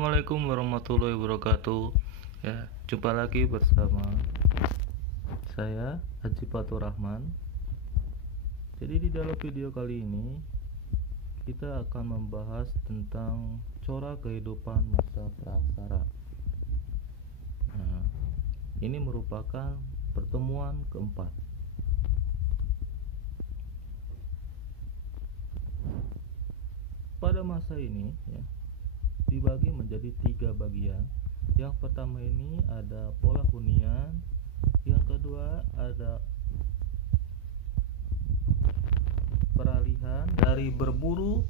Assalamualaikum warahmatullahi wabarakatuh. Ya, jumpa lagi bersama saya Haji Fatur Rahman. Jadi di dalam video kali ini kita akan membahas tentang corak kehidupan masa praaksara. Nah, ini merupakan pertemuan keempat. Pada masa ini ya, dibagi menjadi 3 bagian. Yang pertama ini ada pola hunian, yang kedua ada peralihan dari berburu,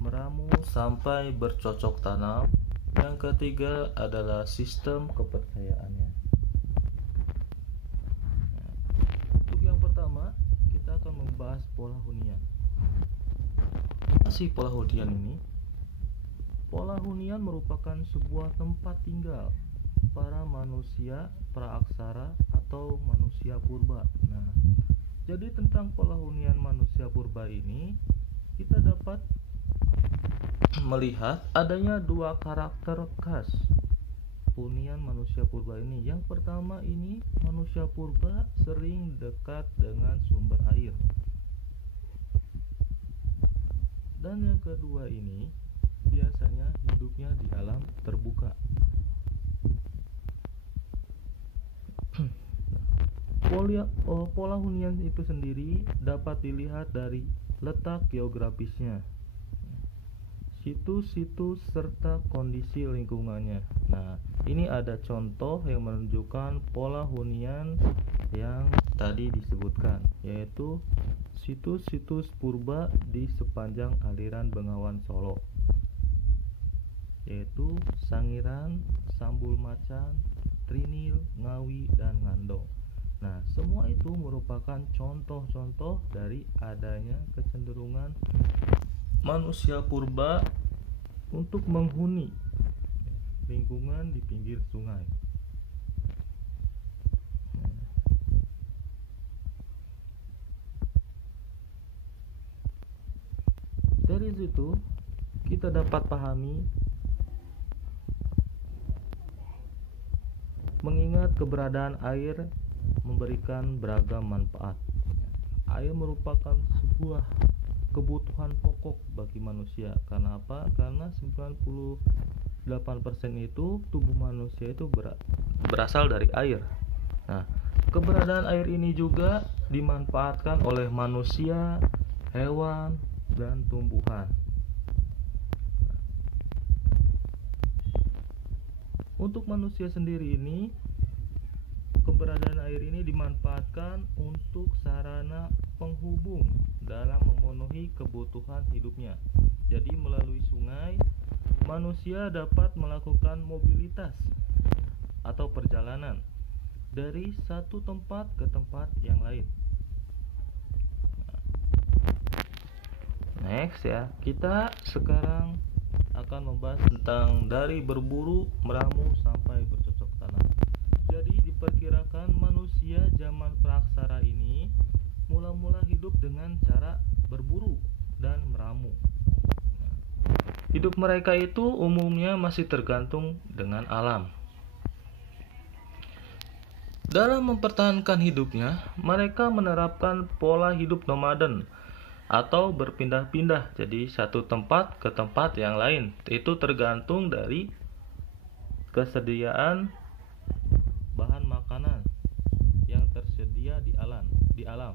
meramu sampai bercocok tanam, yang ketiga adalah sistem kepercayaannya. Nah, untuk yang pertama kita akan membahas pola hunian. Apa sih pola hunian ini? Pola hunian merupakan sebuah tempat tinggal para manusia praaksara atau manusia purba. Nah, jadi tentang pola hunian manusia purba ini kita dapat melihat adanya 2 karakter khas hunian manusia purba ini. Yang pertama ini manusia purba sering dekat dengan sumber air. Dan yang kedua ini biasanya hidupnya di alam terbuka. Pola hunian itu sendiri dapat dilihat dari letak geografisnya, situs-situs serta kondisi lingkungannya. Nah, ini ada contoh yang menunjukkan pola hunian yang tadi disebutkan, yaitu situs-situs purba di sepanjang aliran Bengawan Solo, yaitu Sangiran, Sambul Macan, Trinil, Ngawi, dan Ngandong. Nah, semua itu merupakan contoh-contoh dari adanya kecenderungan manusia purba untuk menghuni lingkungan di pinggir sungai. Dari situ kita dapat pahami mengingat keberadaan air memberikan beragam manfaat. Air merupakan sebuah kebutuhan pokok bagi manusia. Karena apa? Karena 98% itu tubuh manusia itu berasal dari air. Nah, keberadaan air ini juga dimanfaatkan oleh manusia, hewan, dan tumbuhan. Untuk manusia sendiri ini, keberadaan air ini dimanfaatkan untuk sarana penghubung dalam memenuhi kebutuhan hidupnya. Jadi melalui sungai, manusia dapat melakukan mobilitas atau perjalanan dari satu tempat ke tempat yang lain. Next ya, kita sekarang akan membahas tentang dari berburu, meramu sampai bercocok tanam. Jadi diperkirakan manusia zaman praaksara ini mula-mula hidup dengan cara berburu dan meramu. Hidup mereka itu umumnya masih tergantung dengan alam. Dalam mempertahankan hidupnya, mereka menerapkan pola hidup nomaden atau berpindah-pindah, jadi satu tempat ke tempat yang lain. Itu tergantung dari kesediaan bahan makanan yang tersedia di alam.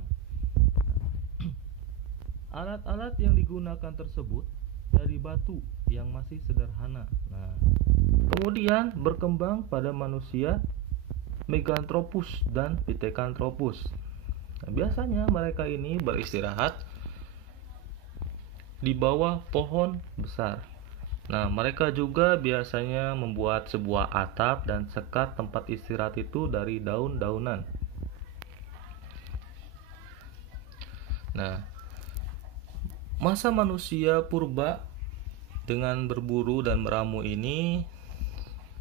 Alat-alat yang digunakan tersebut dari batu yang masih sederhana. Nah, kemudian berkembang pada manusia Meganthropus dan Pithecanthropus. Nah, biasanya mereka ini beristirahat di bawah pohon besar. Nah, mereka juga biasanya membuat sebuah atap dan sekat tempat istirahat itu dari daun-daunan. Nah, masa manusia purba dengan berburu dan meramu ini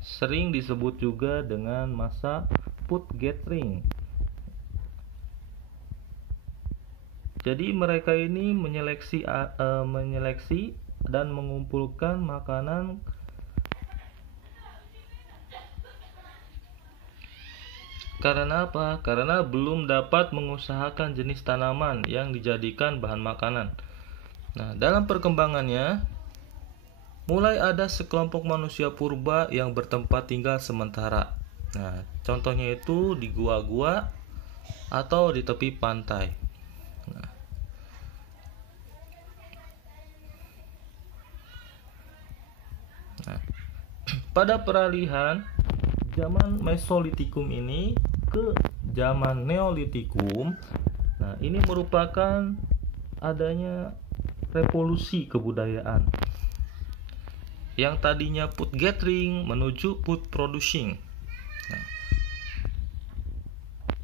sering disebut juga dengan masa food gathering. Jadi mereka ini menyeleksi dan mengumpulkan makanan Karena apa? Karena belum dapat mengusahakan jenis tanaman yang dijadikan bahan makanan. Nah, dalam perkembangannya, mulai ada sekelompok manusia purba yang bertempat tinggal sementara. Nah, contohnya itu di gua-gua atau di tepi pantai. Nah, pada peralihan zaman Mesolitikum ini ke zaman Neolitikum, nah ini merupakan adanya revolusi kebudayaan yang tadinya food gathering menuju food producing. Nah,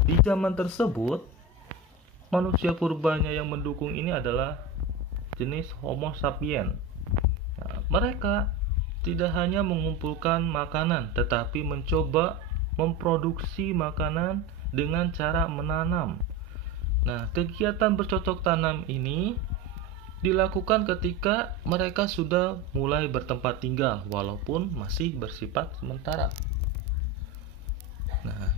di zaman tersebut, manusia purbanya yang mendukung ini adalah jenis Homo sapiens. Nah, mereka tidak hanya mengumpulkan makanan, tetapi mencoba memproduksi makanan dengan cara menanam. Nah, kegiatan bercocok tanam ini dilakukan ketika mereka sudah mulai bertempat tinggal, walaupun masih bersifat sementara. Nah,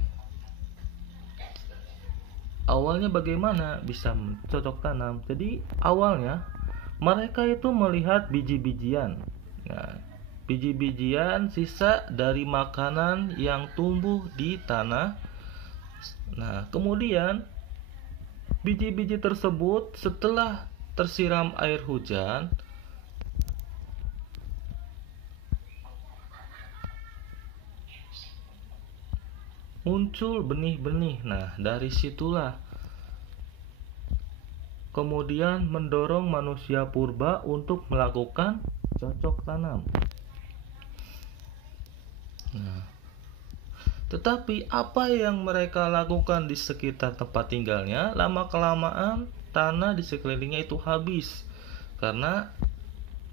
awalnya bagaimana bisa bercocok tanam? Jadi, awalnya mereka itu melihat biji-bijian. Nah, biji-bijian sisa dari makanan yang tumbuh di tanah. Nah, kemudian biji-biji tersebut setelah tersiram air hujan muncul benih-benih. Nah, dari situlah kemudian mendorong manusia purba untuk melakukan cocok tanam. Nah, tetapi apa yang mereka lakukan di sekitar tempat tinggalnya, lama-kelamaan tanah di sekelilingnya itu habis karena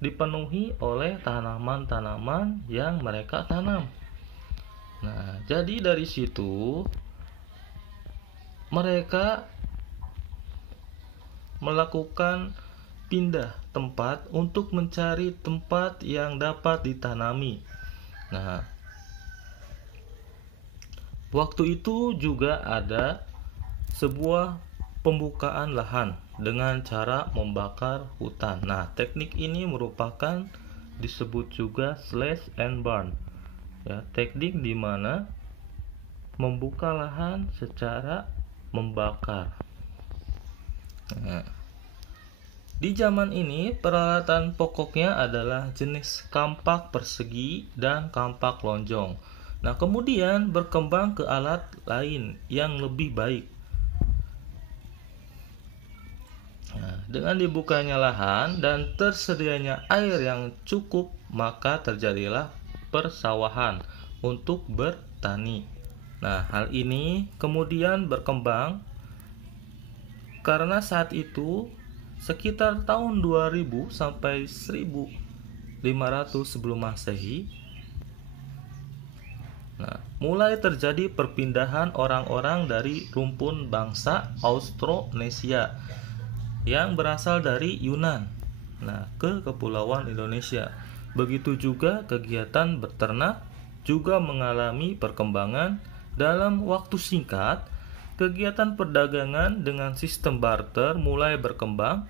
dipenuhi oleh tanaman-tanaman yang mereka tanam. Nah, jadi dari situ mereka melakukan pindah tempat untuk mencari tempat yang dapat ditanami. Nah, waktu itu juga ada sebuah pembukaan lahan dengan cara membakar hutan. Nah, teknik ini merupakan disebut juga slash and burn. Ya, teknik di mana membuka lahan secara membakar. Nah, di zaman ini peralatan pokoknya adalah jenis kampak persegi dan kampak lonjong. Nah, kemudian berkembang ke alat lain yang lebih baik. Nah, dengan dibukanya lahan dan tersedianya air yang cukup, maka terjadilah persawahan untuk bertani. Nah, hal ini kemudian berkembang karena saat itu sekitar tahun 2000 sampai 1500 sebelum Masehi, nah, mulai terjadi perpindahan orang-orang dari rumpun bangsa Austronesia yang berasal dari Yunan, nah, ke kepulauan Indonesia. Begitu juga kegiatan beternak juga mengalami perkembangan dalam waktu singkat. Kegiatan perdagangan dengan sistem barter mulai berkembang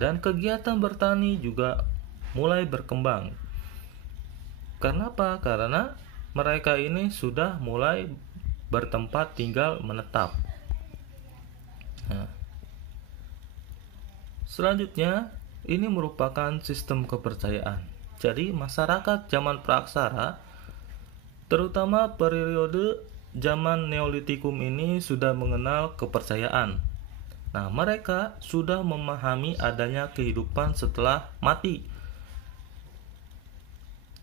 dan kegiatan bertani juga mulai berkembang. Karena apa? Karena mereka ini sudah mulai bertempat tinggal menetap. Nah, selanjutnya, ini merupakan sistem kepercayaan. Jadi, masyarakat zaman Praksara, terutama periode zaman Neolitikum ini sudah mengenal kepercayaan. Nah, mereka sudah memahami adanya kehidupan setelah mati.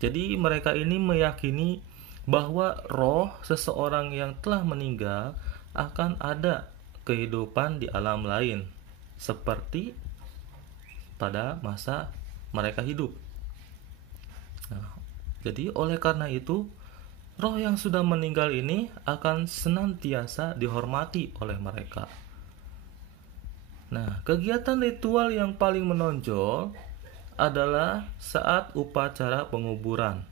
Jadi, mereka ini meyakini bahwa roh seseorang yang telah meninggal akan ada kehidupan di alam lain, seperti pada masa mereka hidup. Nah, jadi oleh karena itu, roh yang sudah meninggal ini akan senantiasa dihormati oleh mereka. Nah, kegiatan ritual yang paling menonjol adalah saat upacara penguburan.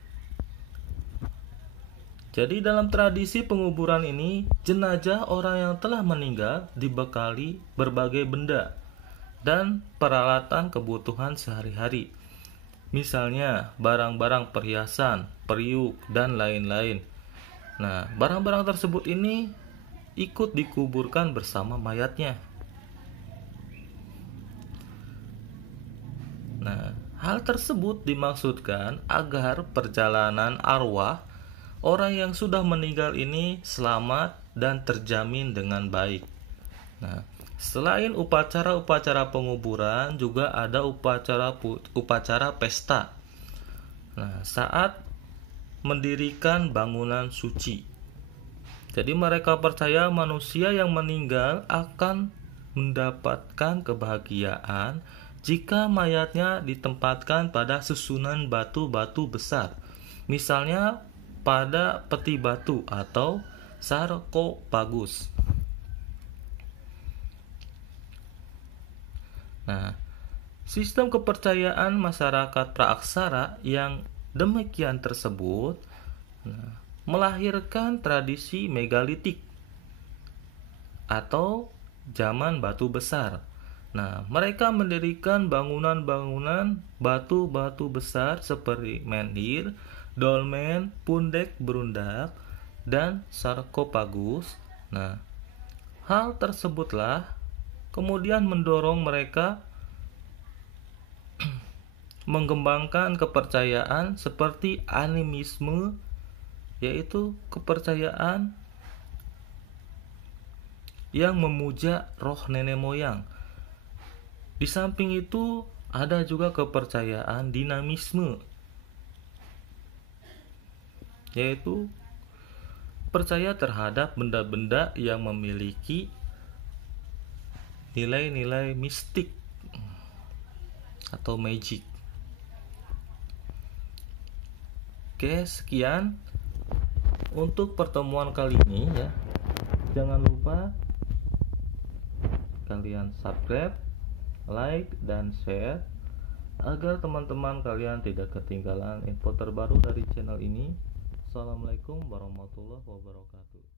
Jadi dalam tradisi penguburan ini, jenazah orang yang telah meninggal dibekali berbagai benda dan peralatan kebutuhan sehari-hari. Misalnya barang-barang perhiasan, periuk, dan lain-lain. Nah, barang-barang tersebut ini ikut dikuburkan bersama mayatnya. Nah, hal tersebut dimaksudkan agar perjalanan arwah orang yang sudah meninggal ini selamat dan terjamin dengan baik. Nah, selain upacara-upacara penguburan, juga ada upacara pesta. Nah, saat mendirikan bangunan suci. Jadi mereka percaya manusia yang meninggal akan mendapatkan kebahagiaan jika mayatnya ditempatkan pada susunan batu-batu besar. Misalnya pada peti batu atau sarkofagus. Nah, sistem kepercayaan masyarakat praaksara yang demikian tersebut melahirkan tradisi megalitik atau zaman batu besar. Nah, mereka mendirikan bangunan-bangunan batu-batu besar seperti menhir, dolmen, pundek berundak, dan sarkofagus. Nah, hal tersebutlah kemudian mendorong mereka mengembangkan kepercayaan seperti animisme, yaitu kepercayaan yang memuja roh nenek moyang. Di samping itu ada juga kepercayaan dinamisme, yaitu percaya terhadap benda-benda yang memiliki nilai-nilai mistik atau magic. Oke, sekian untuk pertemuan kali ini ya. Jangan lupa kalian subscribe, like, dan share agar teman-teman kalian tidak ketinggalan info terbaru dari channel ini. Assalamualaikum warahmatullahi wabarakatuh.